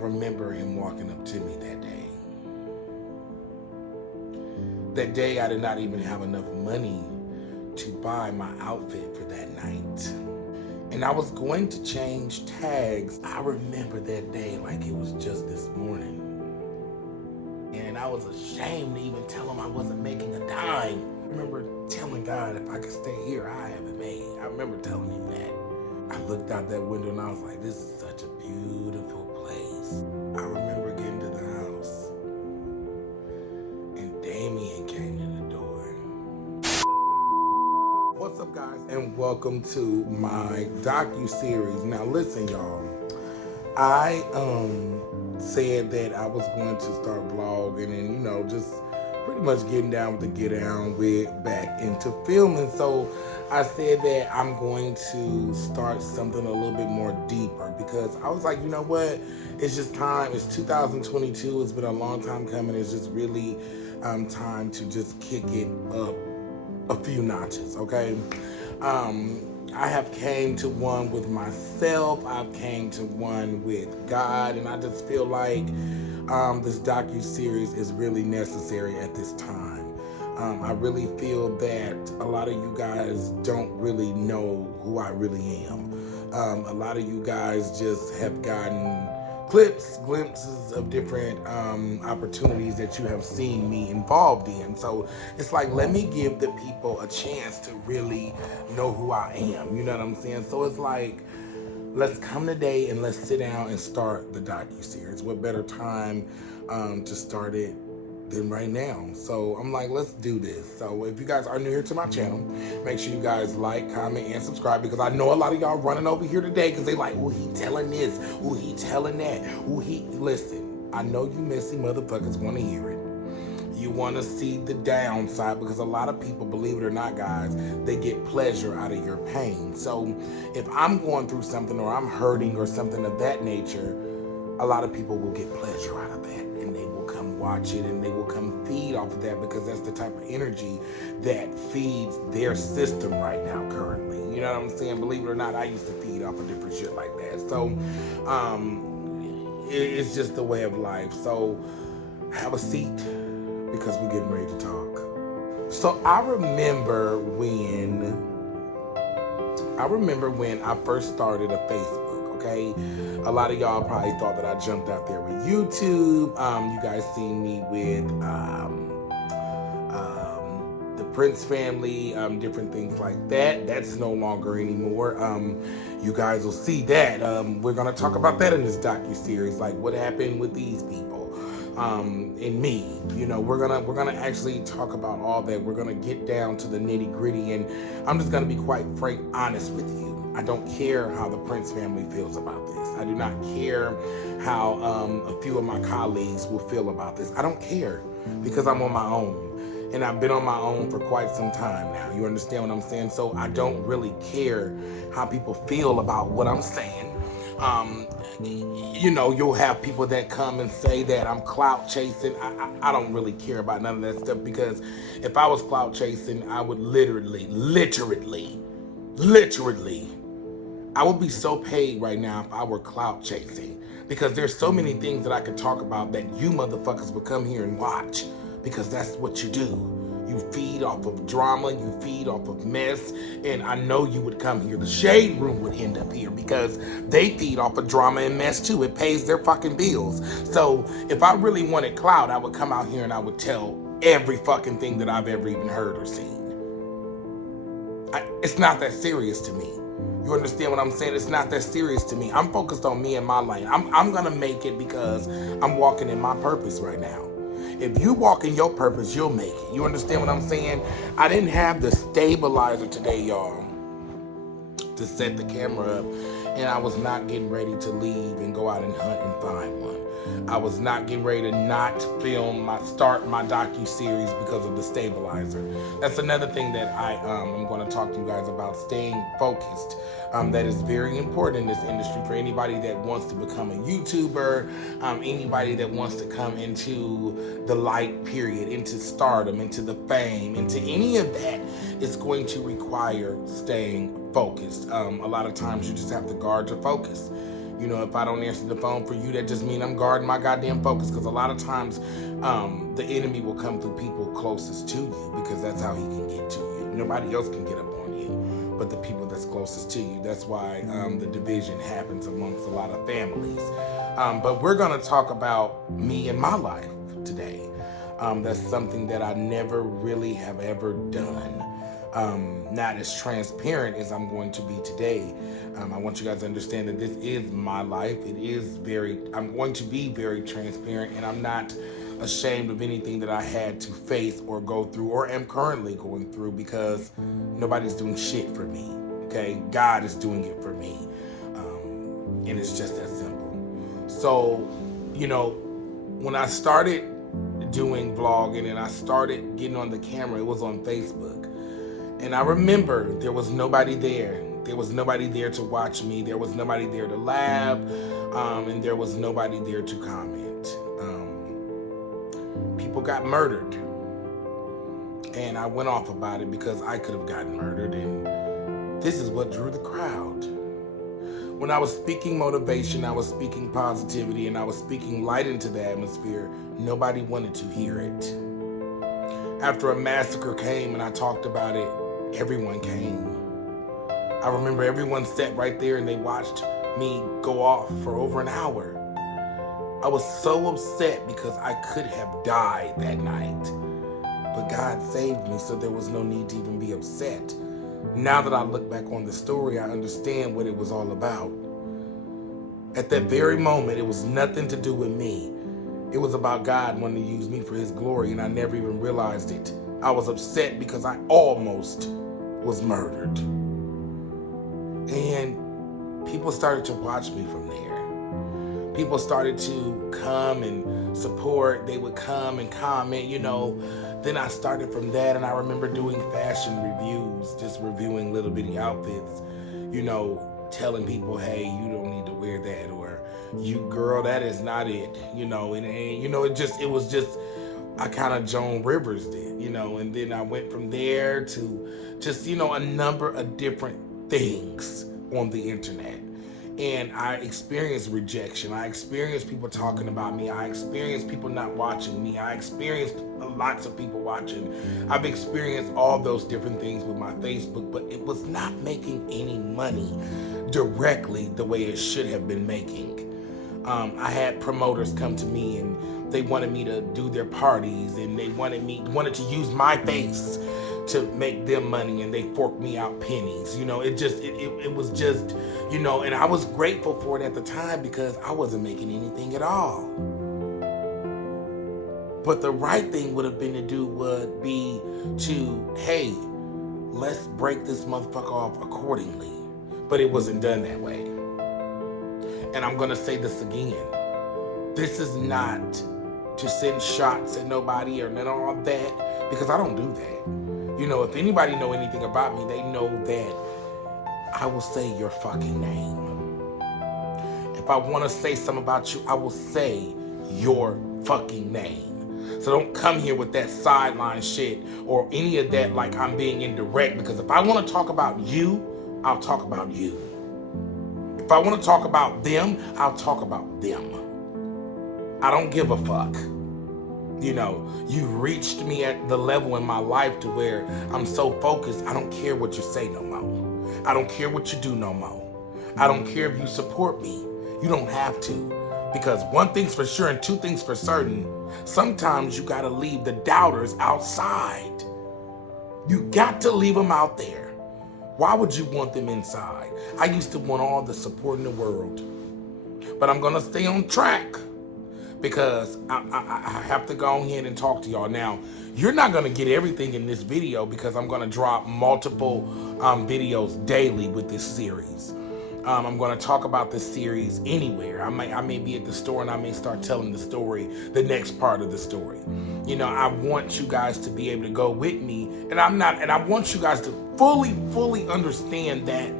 remember him walking up to me that day. That day I did not even have enough money to buy my outfit for that night. And I was going to change tags. I remember that day like it was just this morning. And I was ashamed to even tell him I wasn't making a dime. I remember telling God, if I could stay here, I have it made. I remember telling him that. I looked out that window and I was like, this is such a beautiful place. I remember getting to the house and Damien came in the door. What's up, guys? And welcome to my docuseries. Now listen, y'all. I said that I was going to start vlogging and, you know, just pretty much getting down with the get down with back into filming. So I said that I'm going to start something a little bit more deeper because I was like, you know what? It's just time. It's 2022. It's been a long time coming. It's just really time to just kick it up a few notches, okay? I have came to one with myself. I've came to one with God, and I just feel like this docuseries is really necessary at this time. I really feel that a lot of you guys don't really know who I really am. A lot of you guys just have gotten glimpses of different opportunities that you have seen me involved in. So it's like, let me give the people a chance to really know who I am. You know what I'm saying? So it's like, let's come today and let's sit down and start the docuseries. What better time to start it than right now? So I'm like, let's do this. So if you guys are new here to my channel, make sure you guys like, comment, and subscribe, because I know a lot of y'all running over here today because they like, oh, he telling this, oh, he telling that, oh, he... Listen, I know you messy motherfuckers want to hear it. You want to see the downside, because a lot of people, believe it or not, guys, they get pleasure out of your pain. So if I'm going through something or I'm hurting or something of that nature, a lot of people will get pleasure out of that, and they will come watch it and they will come feed off of that, because that's the type of energy that feeds their system right now currently. You know what I'm saying? Believe it or not, I used to feed off of different shit like that. So it's just the way of life. So have a seat, because we're getting ready to talk. So I remember when I first started a Facebook, okay? A lot of y'all probably thought that I jumped out there with YouTube. You guys seen me with the Prince family, different things like that. That's no longer anymore. You guys will see that. We're gonna talk about that in this docuseries, like what happened with these people. And me, you know, we're gonna actually talk about all that. We're gonna get down to the nitty gritty, and I'm just gonna be quite frank, honest with you. I don't care how the Prince family feels about this. I do not care how a few of my colleagues will feel about this. I don't care, because I'm on my own, and I've been on my own for quite some time now. You understand what I'm saying? So I don't really care how people feel about what I'm saying. You know, you'll have people that come and say that I'm clout chasing. I don't really care about none of that stuff, because if I was clout chasing, I would literally, I would be so paid right now if I were clout chasing, because there's so many things that I could talk about that you motherfuckers would come here and watch, because that's what you do. You feed off of drama, you feed off of mess, and I know you would come here. The Shade Room would end up here, because they feed off of drama and mess too. It pays their fucking bills. So if I really wanted clout, I would come out here and I would tell every fucking thing that I've ever even heard or seen. It's not that serious to me. You understand what I'm saying? It's not that serious to me. I'm focused on me and my lane. I'm gonna make it, because I'm walking in my purpose right now. If you walk in your purpose, you'll make it. You understand what I'm saying? I didn't have the stabilizer today, y'all, to set the camera up, and I was not getting ready to leave and go out and hunt and find one. I was not getting ready to not start my docuseries because of the stabilizer. That's another thing that I'm going to talk to you guys about, staying focused. That is very important in this industry for anybody that wants to become a YouTuber, anybody that wants to come into the light, period, into stardom, into the fame, into any of that. It's going to require staying focused. A lot of times you just have to guard your focus. You know, if I don't answer the phone for you, that just means I'm guarding my goddamn focus. Because a lot of times, the enemy will come through people closest to you, because that's how he can get to you. Nobody else can get up on you but the people that's closest to you. That's why the division happens amongst a lot of families. But we're going to talk about me and my life today. That's something that I never really have ever done. Not as transparent as I'm going to be today. I want you guys to understand that this is my life. I'm going to be very transparent, and I'm not ashamed of anything that I had to face or go through or am currently going through, because nobody's doing shit for me. Okay? God is doing it for me. And it's just that simple. So, you know, when I started doing vlogging and I started getting on the camera, it was on Facebook. And I remember there was nobody there. There was nobody there to watch me. There was nobody there to laugh. And there was nobody there to comment. People got murdered. And I went off about it because I could have gotten murdered. And this is what drew the crowd. When I was speaking motivation, I was speaking positivity, and I was speaking light into the atmosphere, nobody wanted to hear it. After a massacre came and I talked about it, everyone came. I remember everyone sat right there and they watched me go off for over an hour. I was so upset because I could have died that night. But God saved me, so there was no need to even be upset. Now that I look back on the story, I understand what it was all about. At that very moment, it was nothing to do with me. It was about God wanting to use me for his glory, and I never even realized it. I was upset because I almost was murdered. And people started to watch me from there. People started to come and support. They would come and comment, you know. Then I started from that, and I remember doing fashion reviews, just reviewing little bitty outfits, you know, telling people, hey, you don't need to wear that, or you girl, that is not it, you know. And you know, it was just I kind of Joan Rivers did, you know. And then I went from there to just, you know, a number of different things on the internet. And I experienced rejection. I experienced people talking about me. I experienced people not watching me. I experienced lots of people watching. I've experienced all those different things with my Facebook, but it was not making any money directly the way it should have been making. I had promoters come to me and they wanted me to do their parties, and they wanted to use my face to make them money, and they forked me out pennies. You know, it was just, you know, and I was grateful for it at the time because I wasn't making anything at all. But the right thing would have been to do would be to, hey, let's break this motherfucker off accordingly. But it wasn't done that way. And I'm gonna say this again. This is not to send shots at nobody or none of all that, because I don't do that. You know, if anybody know anything about me, they know that I will say your fucking name. If I want to say something about you, I will say your fucking name. So don't come here with that sideline shit or any of that like I'm being indirect, because if I want to talk about you, I'll talk about you. If I want to talk about them, I'll talk about them. I don't give a fuck. You know, you reached me at the level in my life to where I'm so focused, I don't care what you say no more. I don't care what you do no more. I don't care if you support me. You don't have to. Because one thing's for sure and two things for certain, sometimes you gotta leave the doubters outside. You got to leave them out there. Why would you want them inside? I used to want all the support in the world. But I'm gonna stay on track, because I have to go ahead and talk to y'all. Now, you're not going to get everything in this video, because I'm going to drop multiple videos daily with this series. I'm going to talk about this series anywhere. I may be at the store and I may start telling the story, the next part of the story. You know, I want you guys to be able to go with me, and I want you guys to fully understand that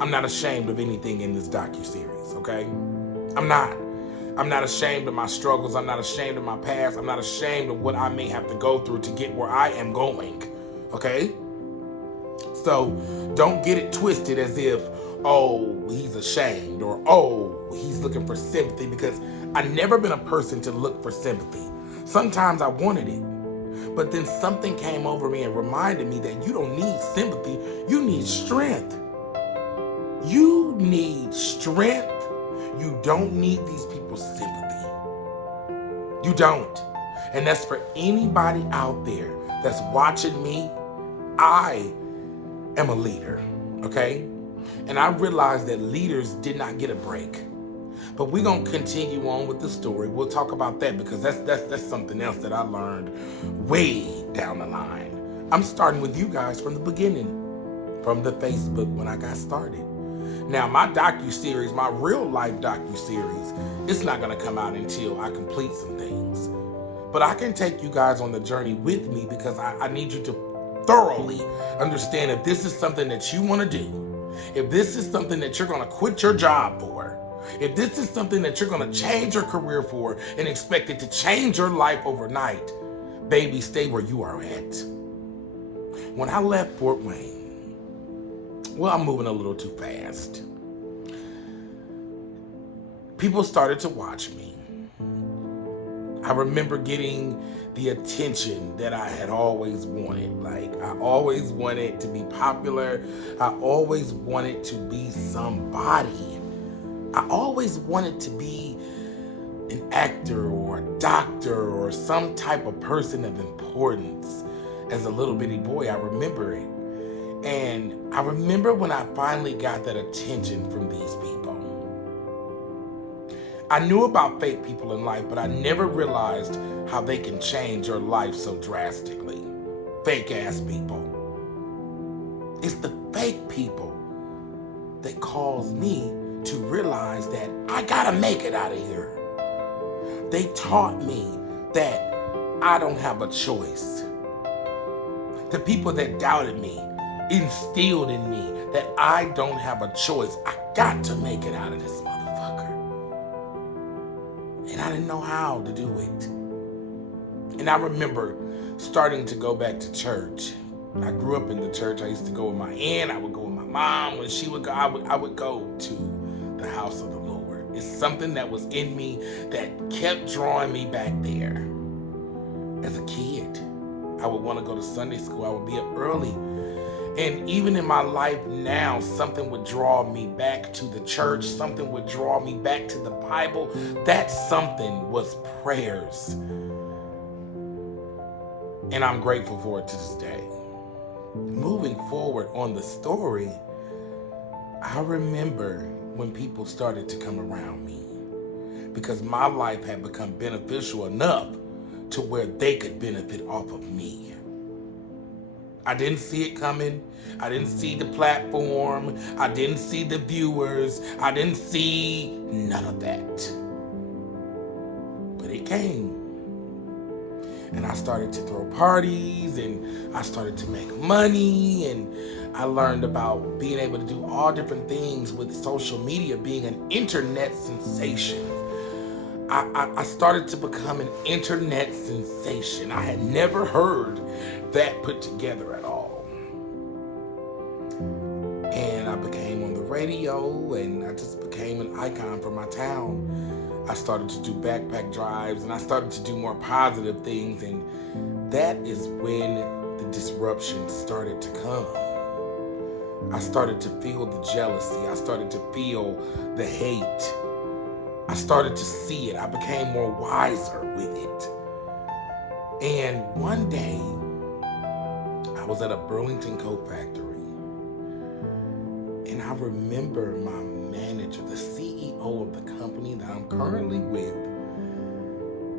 I'm not ashamed of anything in this docuseries, okay? I'm not ashamed of my struggles. I'm not ashamed of my past. I'm not ashamed of what I may have to go through to get where I am going, okay? So don't get it twisted as if oh, he's ashamed, or oh, he's looking for sympathy, because I've never been a person to look for sympathy. Sometimes I wanted it, but then something came over me and reminded me that you don't need sympathy, you need strength. You need strength. You don't need these people's sympathy. You don't. And that's for anybody out there that's watching me. I am a leader, okay? And I realized that leaders did not get a break. But we're going to continue on with the story. We'll talk about that, because that's something else that I learned way down the line. I'm starting with you guys from the beginning, from the Facebook when I got started. Now, my docuseries, my real life docuseries, it's not going to come out until I complete some things. But I can take you guys on the journey with me, because I need you to thoroughly understand if this is something that you want to do, if this is something that you're going to quit your job for, if this is something that you're going to change your career for and expect it to change your life overnight, baby, stay where you are at. When I left Fort Wayne, well, I'm moving a little too fast. People started to watch me. I remember getting the attention that I had always wanted. Like, I always wanted to be popular. I always wanted to be somebody. I always wanted to be an actor or a doctor or some type of person of importance. As a little bitty boy, I remember it. And I remember when I finally got that attention from these people. I knew about fake people in life, but I never realized how they can change your life so drastically. Fake ass people. It's the fake people that caused me to realize that I gotta make it out of here. They taught me that I don't have a choice. The people that doubted me instilled in me that I don't have a choice. I got to make it out of this motherfucker. And I didn't know how to do it. And I remember starting to go back to church. I grew up in the church. I used to go with my aunt. I would go with my mom. When she would go, I would go to the house of the Lord. It's something that was in me that kept drawing me back there. As a kid, I would want to go to Sunday school. I would be up early. And even in my life now, something would draw me back to the church. Something would draw me back to the Bible. That something was prayers. And I'm grateful for it to this day. Moving forward on the story, I remember when people started to come around me, because my life had become beneficial enough to where they could benefit off of me. I didn't see it coming. I didn't see the platform. I didn't see the viewers. I didn't see none of that. But it came. And I started to throw parties, and I started to make money, and I learned about being able to do all different things with social media, being an internet sensation. I started to become an internet sensation. I had never heard that put together at all. And I became on the radio, and I just became an icon for my town. I started to do backpack drives, and I started to do more positive things, and that is when the disruption started to come. I started to feel the jealousy. I started to feel the hate. I started to see it. I became more wiser with it. And one day, I was at a Burlington coat factory, and I remember my manager, the CEO of the company that I'm currently with,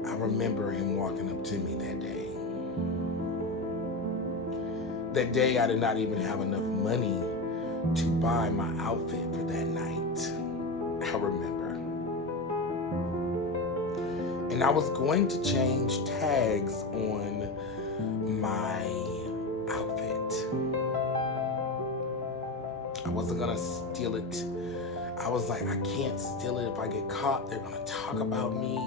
I remember him walking up to me that day. That day, I did not even have enough money to buy my outfit for that night. I remember. And I was going to change tags on my outfit. I wasn't gonna steal it. I was like, I can't steal it. If I get caught, they're gonna talk about me.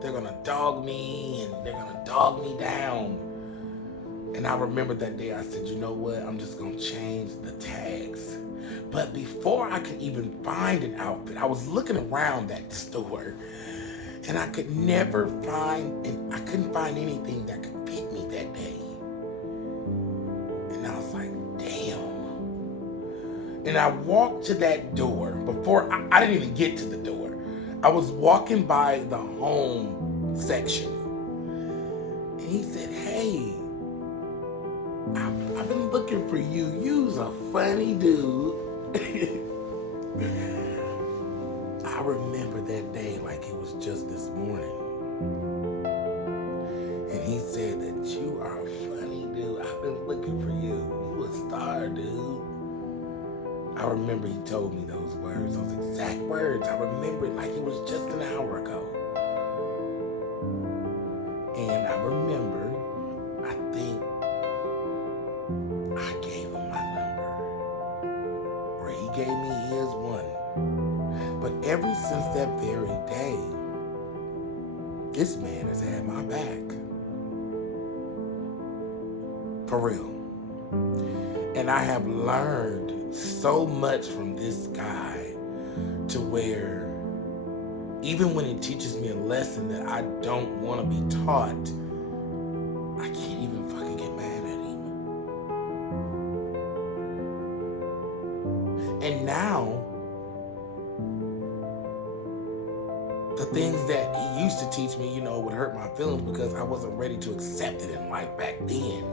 They're gonna dog me, and they're gonna dog me down. And I remember that day I said, you know what? I'm just gonna change the tags. But before I could even find an outfit, I was looking around that store and I could never find, and I couldn't find anything that could fit me that day. And I was like, damn. And I walked to that door before, I didn't even get to the door. I was walking by the home section. And he said, hey, I've been looking for you. You's a funny dude. I remember that day like it was just this morning. And he said that you are a funny dude. I've been looking for you. You a star, dude. I remember he told me those words, those exact words. I remember it like it was just an hour ago. And I remember, I think I gave him my number. Or he gave me his one. But ever since that very day, this man has had my back. For real. And I have learned so much from this guy to where even when he teaches me a lesson that I don't want to be taught, I can't even fucking get mad at him. And now, the things that he used to teach me, would hurt my feelings because I wasn't ready to accept it in life back then.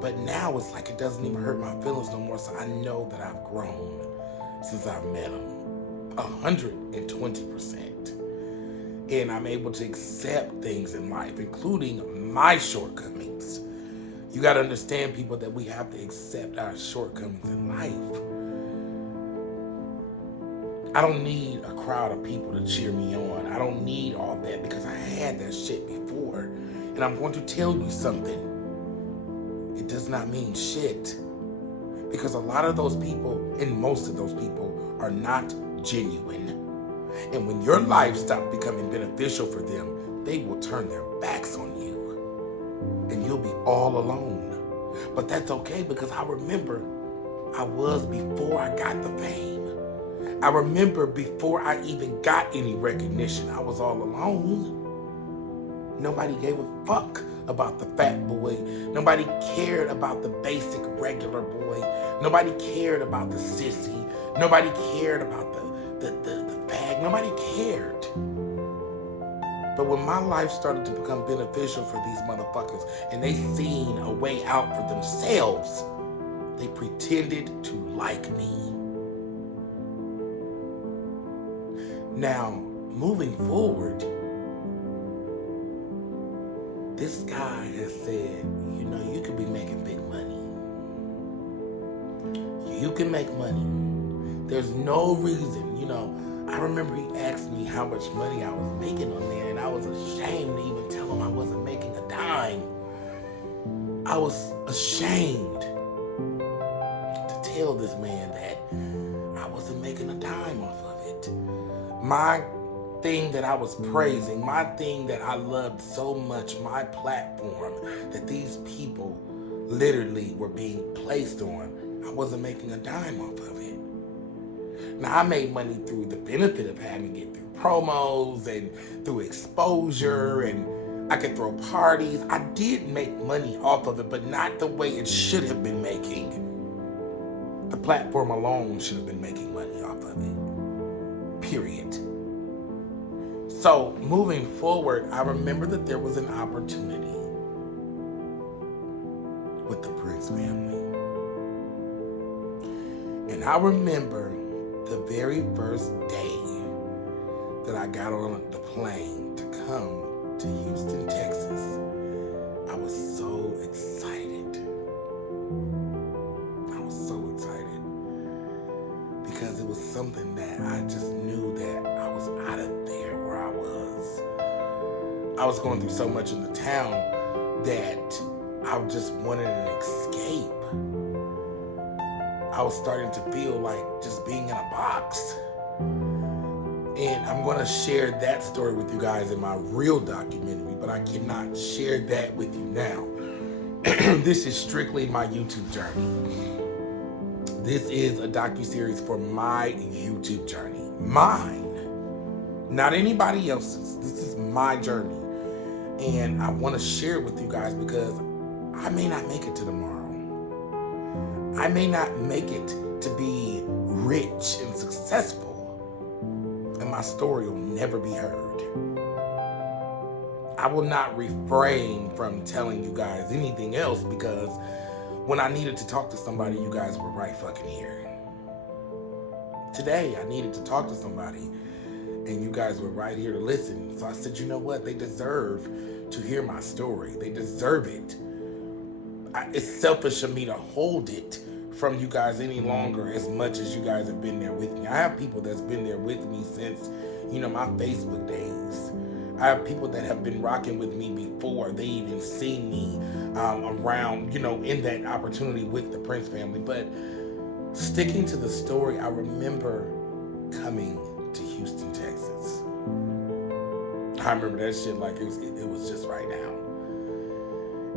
But now it's like it doesn't even hurt my feelings no more, so I know that I've grown since I've met him 120%. And I'm able to accept things in life, including my shortcomings. You got to understand, people, that we have to accept our shortcomings in life. I don't need a crowd of people to cheer me on. I don't need all that because I had that shit before. And I'm going to tell you something. It does not mean shit. Because a lot of those people, and most of those people, are not genuine. And when your life stops becoming beneficial for them, they will turn their backs on you. And you'll be all alone. But that's okay because I remember I was before I got the fame. I remember before I even got any recognition, I was all alone. Nobody gave a fuck about the fat boy. Nobody cared about the basic regular boy. Nobody cared about the sissy. Nobody cared about the fag. Nobody cared. But when my life started to become beneficial for these motherfuckers and they seen a way out for themselves, they pretended to like me. Now, moving forward, this guy has said, you could be making big money. You can make money. There's no reason, I remember he asked me how much money I was making on there, and I was ashamed to even tell him I wasn't making a dime. I was ashamed to tell this man that I wasn't making a dime off of it. My thing that I was praising, my thing that I loved so much, my platform that these people literally were being placed on, I wasn't making a dime off of it. Now, I made money through the benefit of having it through promos and through exposure, and I could throw parties. I did make money off of it, but not the way it should have been making. The platform alone should have been making money off of it. Period. So, moving forward, I remember that there was an opportunity with the Prince family. And I remember the very first day that I got on the plane to come to Houston, Texas, I was so excited. I was so excited because it was something that I just knew that I was out of there where I was. I was going through so much in the town that I just wanted an escape. I was starting to feel like just being in a box. And I'm going to share that story with you guys in my real documentary, but I cannot share that with you now. This is strictly my YouTube journey. This is a docuseries for my YouTube journey. Mine. Not anybody else's. This is my journey. And I want to share it with you guys because I may not make it to tomorrow. I may not make it to be rich and successful. And my story will never be heard. I will not refrain from telling you guys anything else because when I needed to talk to somebody, you guys were right fucking here. Today, I needed to talk to somebody and you guys were right here to listen. So I said, you know what? They deserve to hear my story. They deserve it. It's selfish of me to hold it from you guys any longer as much as you guys have been there with me. I have people that's been there with me since, my Facebook days. I have people that have been rocking with me before they even seen me around, in that opportunity with the Prince family. But sticking to the story, I remember coming to Houston, Texas. I remember that shit like it was just right now.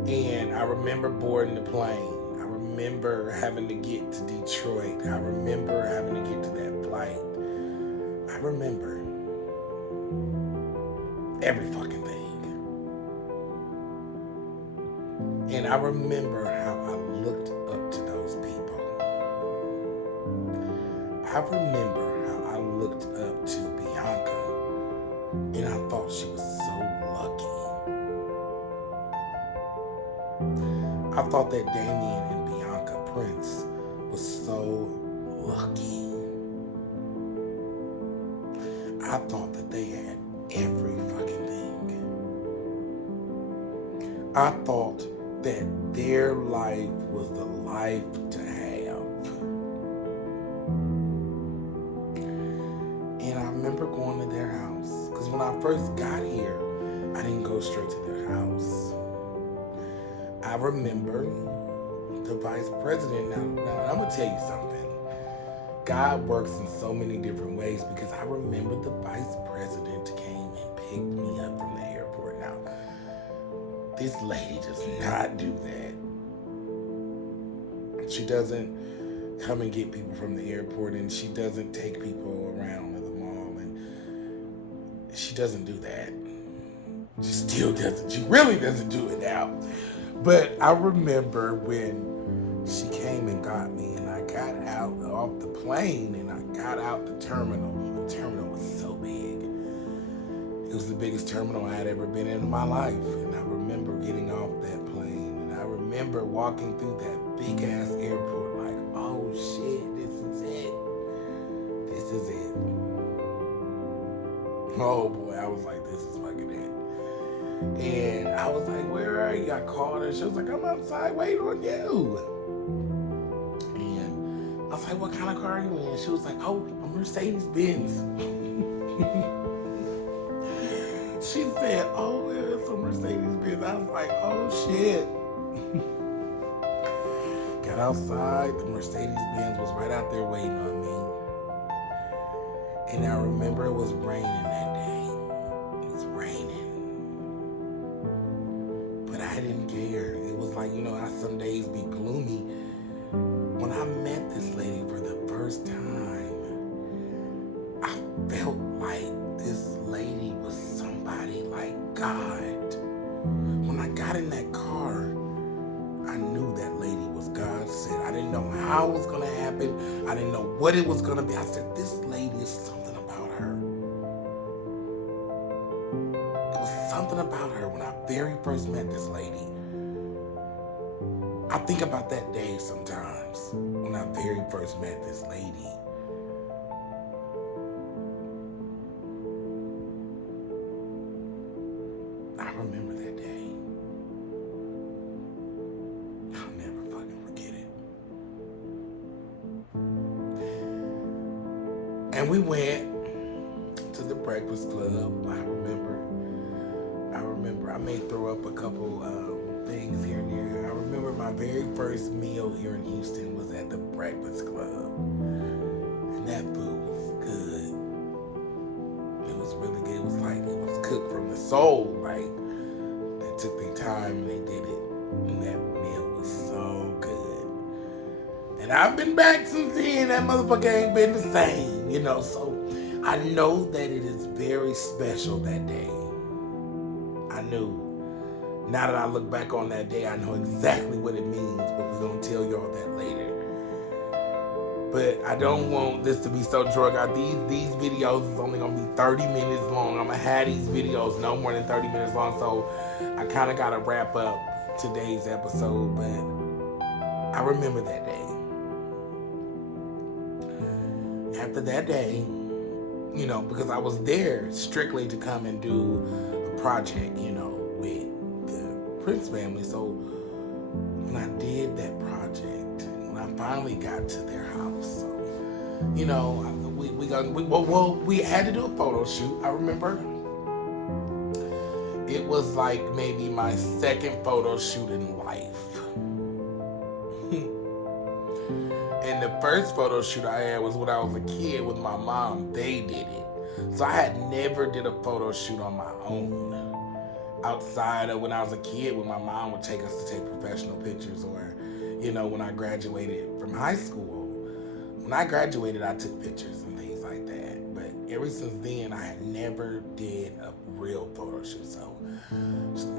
And I remember boarding the plane. I remember having to get to Detroit. I remember having to get to that flight. I remember every fucking thing. And I remember how I looked up to those people. I remember how I looked up to Bianca and I thought she was so lucky. I thought that Damien and Bianca Prince was so lucky. I thought that they had every fucking thing. I thought that their life was the life to have. And I remember going to their house. Because when I first got here, I didn't go straight to their house. I remember the vice president. Now I'm going to tell you something. God works in so many different ways because I remember the vice president came and picked me up from the airport. Now, this lady does not do that. She doesn't come and get people from the airport, and she doesn't take people around to the mall, and she doesn't do that. She still doesn't. She really doesn't do it now. But I remember when she came and got me, and I got out off the plane, and I got out the terminal. The terminal was so big. It was the biggest terminal I had ever been in my life. And I remember getting off that plane, and I remember walking through that big ass airport like, oh shit, this is it. This is it. Oh boy, I was like, this is fucking it. And I was like, where are you? I called her. She was like, I'm outside waiting on you. And I was like, what kind of car are you in? She was like, oh, a Mercedes-Benz. She said, oh, it's a Mercedes-Benz. I was like, oh, shit. Got outside. The Mercedes-Benz was right out there waiting on me. And I remember it was raining that day. It was raining. I didn't care. It was like, how some days be gloomy. When I met this lady for the first time, I felt like this lady was somebody like God. When I got in that car, I knew that lady was God sent. I didn't know how it was going to happen. I didn't know what it was going to be. I said, this lady is something about her. Something about her when I very first met this lady. I think about that day sometimes when I very first met this lady. I remember that day. I'll never fucking forget it. And we went to the Breakfast Club. I remember I may throw up a couple things here and there. I remember my very first meal here in Houston was at the Breakfast Club. And that food was good. It was really good. It was like, it was cooked from the soul. Like, they took their time and they did it. And that meal was so good. And I've been back since then. That motherfucker ain't been the same, you know. So I know that it is very special that day. I knew. Now that I look back on that day, I know exactly what it means, but we're going to tell y'all that later. But I don't want this to be so drug out. These videos is only going to be 30 minutes long. I'm going to have these videos no more than 30 minutes long, so I kind of got to wrap up today's episode, but I remember that day. After that day, you know, because I was there strictly to come and do a project, you know, with Prince family. So when I did that project, when I finally got to their house, so you know, we had to do a photo shoot. I remember it was like maybe my second photo shoot in life. And the first photo shoot I had was when I was a kid with my mom. They did it, so I had never did a photo shoot on my own. Outside of when I was a kid, when my mom would take us to take professional pictures, or, you know, when I graduated from high school. When I graduated, I took pictures and things like that. But ever since then, I had never did a real photo shoot. So,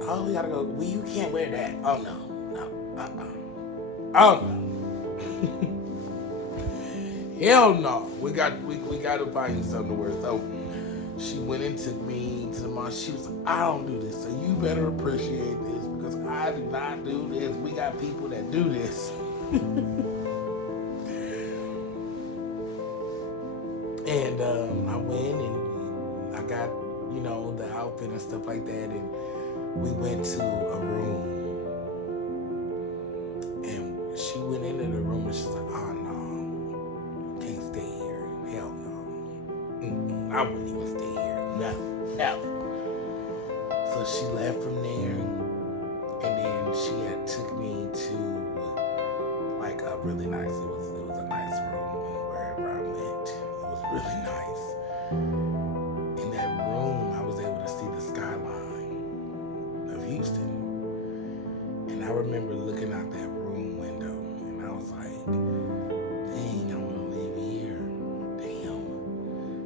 oh, we gotta go. Well, you can't wear that. Oh no, oh no. Hell no. We got to find you something to wear. So she went and took me to the mall. She was like, I don't do this, so you better appreciate this, because I do not do this. We got people that do this. And I went and I got, you know, the outfit and stuff like that, and we went to a room. And she went into the room and she's like, oh no, you can't stay here. Hell no. I wouldn't even stay here. No. So she left from there, and then she had took me to like a really nice, it was a nice room wherever I went. It was really nice. In that room, I was able to see the skyline of Houston. And I remember looking out that room window, and I was like, dang, I want to live here. Damn,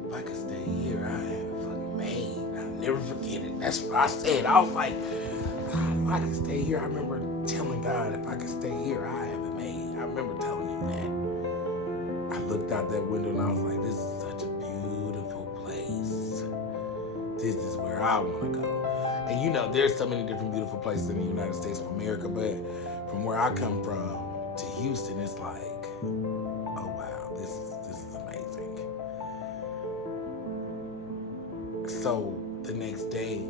if I could stay here, I have it fucking made. I'll never forget it. That's what I said. I was like, if I could stay here, I remember telling God, if I could stay here, I have it made. I remember telling him that. I looked out that window and I was like, this is such a beautiful place. This is where I want to go. And you know, there's so many different beautiful places in the United States of America, but from where I come from to Houston, it's like, oh wow, this is amazing. So the next day,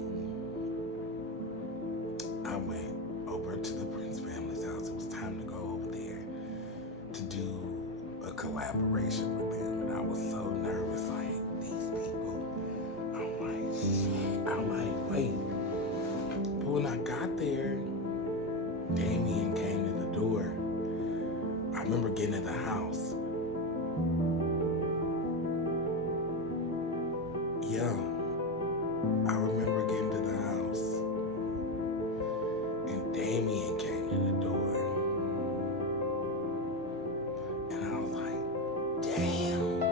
I went over to the Prince family's house. It was time to go over there to do a collaboration with them, and I was so nervous, like, these people. I'm like, wait. But when I got there, Damien came to the door. I remember getting in the house. Yeah, I remember getting to the house, and Damien came to the door, and I was like, damn.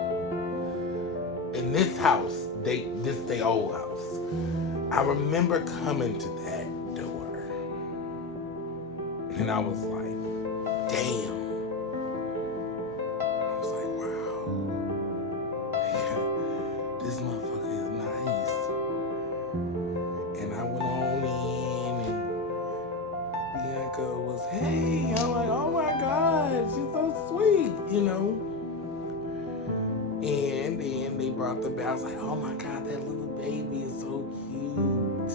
In this house, this the old house. I remember coming to that door, and I was like, damn. I was like, wow, this motherfucker is nice. And I went on in, and Bianca was, hey, I'm like, oh my God, she's so sweet, you know. And then they brought the baby. I was like, oh my God, that little baby is so cute.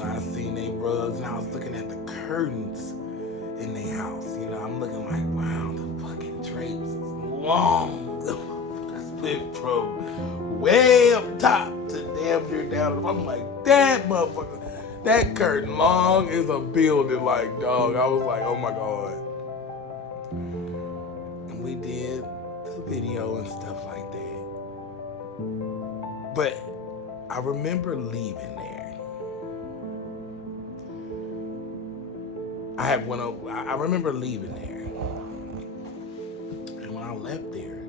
And I seen they rugs, and I was looking at the curtains in their house. You know, I'm looking like, wow, the fucking drapes is long. I split from way up top to damn near down. I'm like, that motherfucker, that curtain long is a building, like, dog. I was like, oh my God. And we did the video and stuff like that. But I remember leaving there. had went over. I remember leaving there, and when I left there,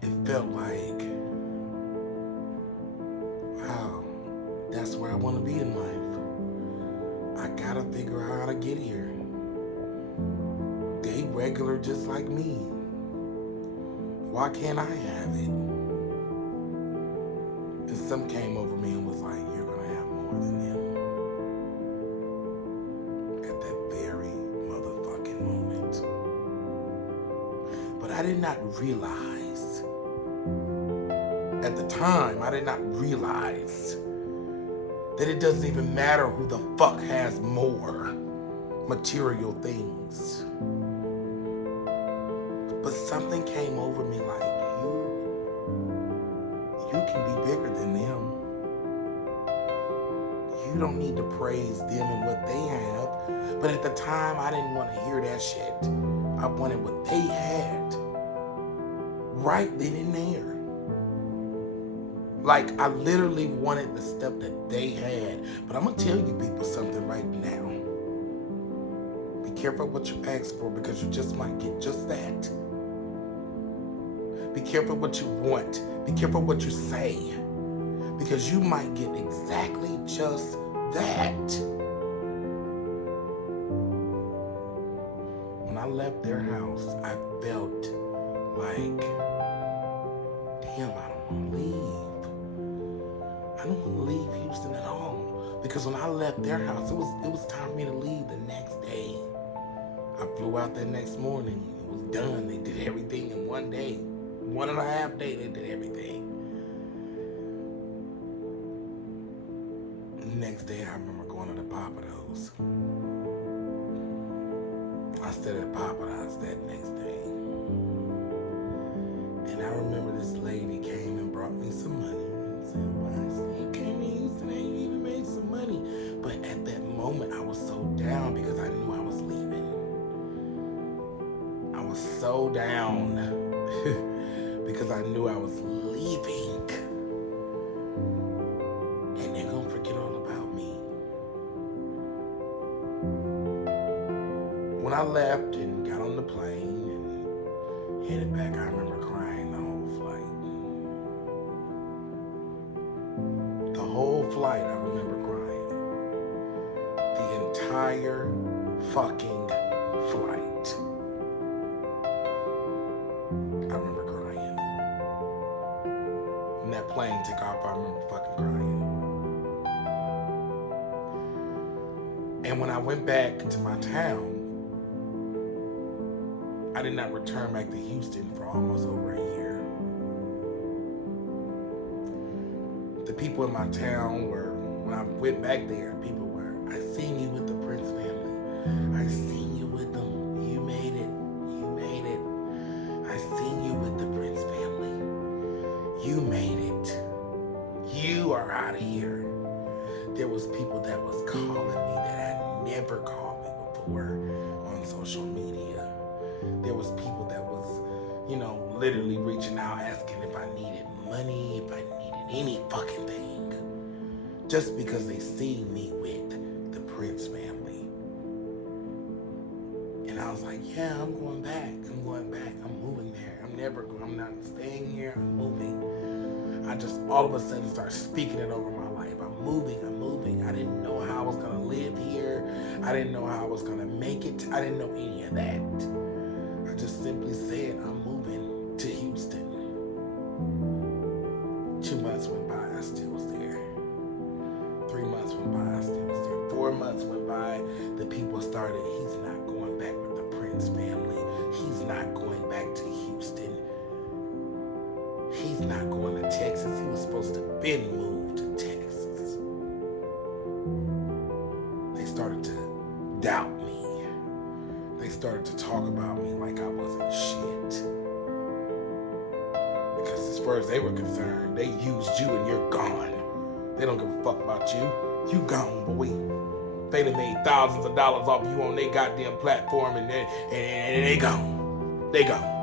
it felt like, wow, that's where I want to be in life. I gotta figure out how to get here. They regular just like me. Why can't I have it? And some came over me and was like, you're gonna have more than them. At that very motherfucking moment. But I did not realize, at the time, I did not realize that it doesn't even matter who the fuck has more material things. But something came over me like, you can be bigger than them. You don't need to praise them and what they have. But at the time, I didn't want to hear that shit. I wanted what they had right then and there. Like, I literally wanted the stuff that they had. But I'm going to tell you people something right now. Be careful what you ask for, because you just might get just that. Be careful what you want. Be careful what you say, because you might get exactly just that. When I left their house, I felt like, damn, I don't want to leave. I don't want to leave Houston at all. Because when I left their house, it was time for me to leave the next day. I flew out that next morning. It was done. They did everything in one day. 1.5 days, they did everything. The next day, I remember going to the Poppyps. I stayed at Poppyps that next day. And I remember this lady came and brought me some money. And said, well, I see you came to Houston and you even made some money. But at that moment, I was so down because I knew I was leaving. I was so down. Because I knew I was leaving. And they're gonna forget all about me. When I left and got on the plane and headed back, I remember crying the whole flight. The whole flight, I remember crying. The entire fucking flight. I remember crying. When that plane took off, I remember fucking crying. And when I went back to my town, I did not return back to Houston for almost over a year. The people in my town were, when I went back there, people were, I seen you with the Prince family. I seen you with them. You made it. You made it. I seen you with the Prince family. You made it. You are out of here. There was people that was calling me that had never called me before on social media. There was people that was, literally reaching out asking if I needed money, if I needed any fucking thing. Just because they seen me with the Prince family. And I was like, yeah, I'm going back. I'm going back. I'm moving there. I'm not staying here. I'm moving. I just all of a sudden started speaking it over my life. I'm moving. I didn't know how I was going to live here. I didn't know how I was going to make it. I didn't know any of that. I just simply said, I'm moving to Houston. 2 months went by, I still was there. 3 months went by, I still was there. 4 months went by, the people started, he's not going back with the Prince family. He's not going back to Houston. He's not going to Texas. He was supposed to have been moved to Texas. They started to doubt me. They started to talk about me like I wasn't shit. Because as far as they were concerned, they used you and you're gone. They don't give a fuck about you. You gone, boy. They done made thousands of dollars off you on their goddamn platform and they gone. They gone.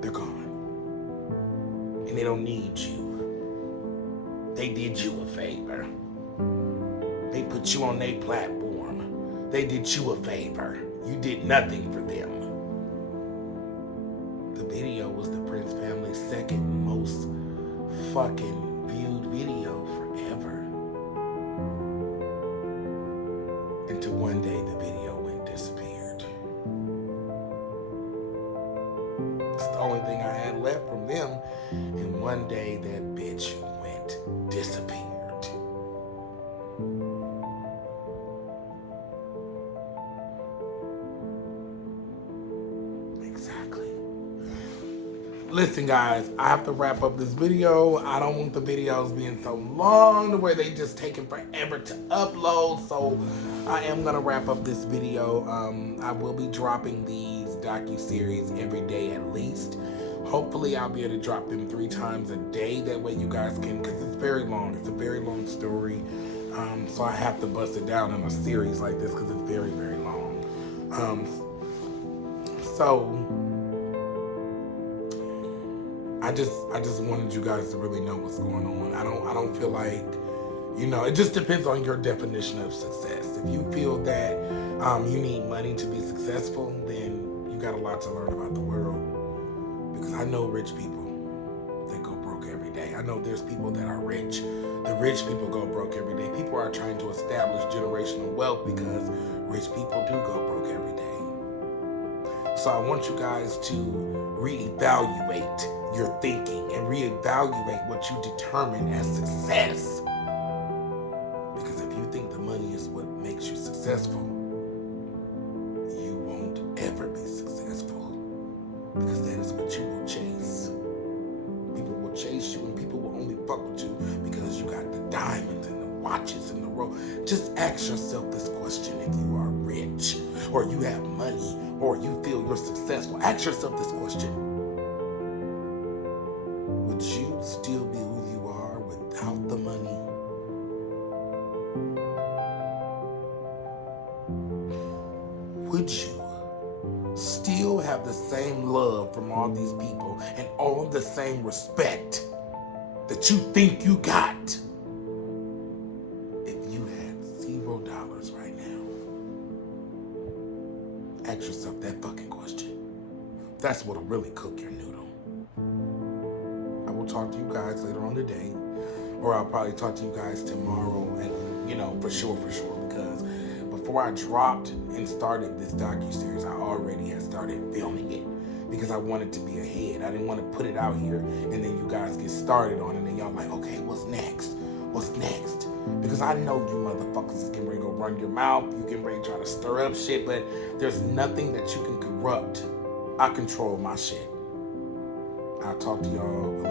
They're gone. And they don't need you. They did you a favor. put you on their platform. They did you a favor. You did nothing for them. The video was the Prince family's second most fucking viewed video forever. Until one day the video went disappeared. It's the only thing I had left from them. And one day that bitch went disappeared. Exactly. Listen, guys, I have to wrap up this video. I don't want the videos being so long to where they just taking forever to upload. So I am gonna wrap up this video. I will be dropping these docuseries every day at least. Hopefully I'll be able to drop them 3 times a day. That way you guys can, because it's very long. It's a very long story. So I have to bust it down in a series like this because it's very, very long. So I just wanted you guys to really know what's going on. I don't feel like, you know, it just depends on your definition of success. If you feel that you need money to be successful, then you got a lot to learn about the world. Because I know rich people that go broke every day. I know there's people that are rich. The rich people go broke every day. People are trying to establish generational wealth because rich people do go broke every day. So I want you guys to reevaluate your thinking and reevaluate what you determine as success. Because if you think the money is what makes you successful, you won't ever be successful. Because that is what you will chase. People will chase you and people will only fuck with you because you got the diamonds and the watches and the roll. Just ask yourself this question: if you are rich or you have money or you feel you're successful, ask yourself this question: would you still be who you are without the money? Would you still have the same love from all these people and all of the same respect that you think you got if you had $0 right now? Ask yourself that fucking question. That's what'll really cook your noodle. I will talk to you guys later on today, or I'll probably talk to you guys tomorrow, and you know, for sure, because before I dropped and started this docuseries, I already had started filming it because I wanted to be ahead. I didn't want to put it out here and then you guys get started on it and then y'all like, okay, what's next? What's next? Because I know you motherfuckers is getting ready to go run your mouth. You getting ready to try to stir up shit, but there's nothing that you can corrupt. I control my shit. I'll talk to y'all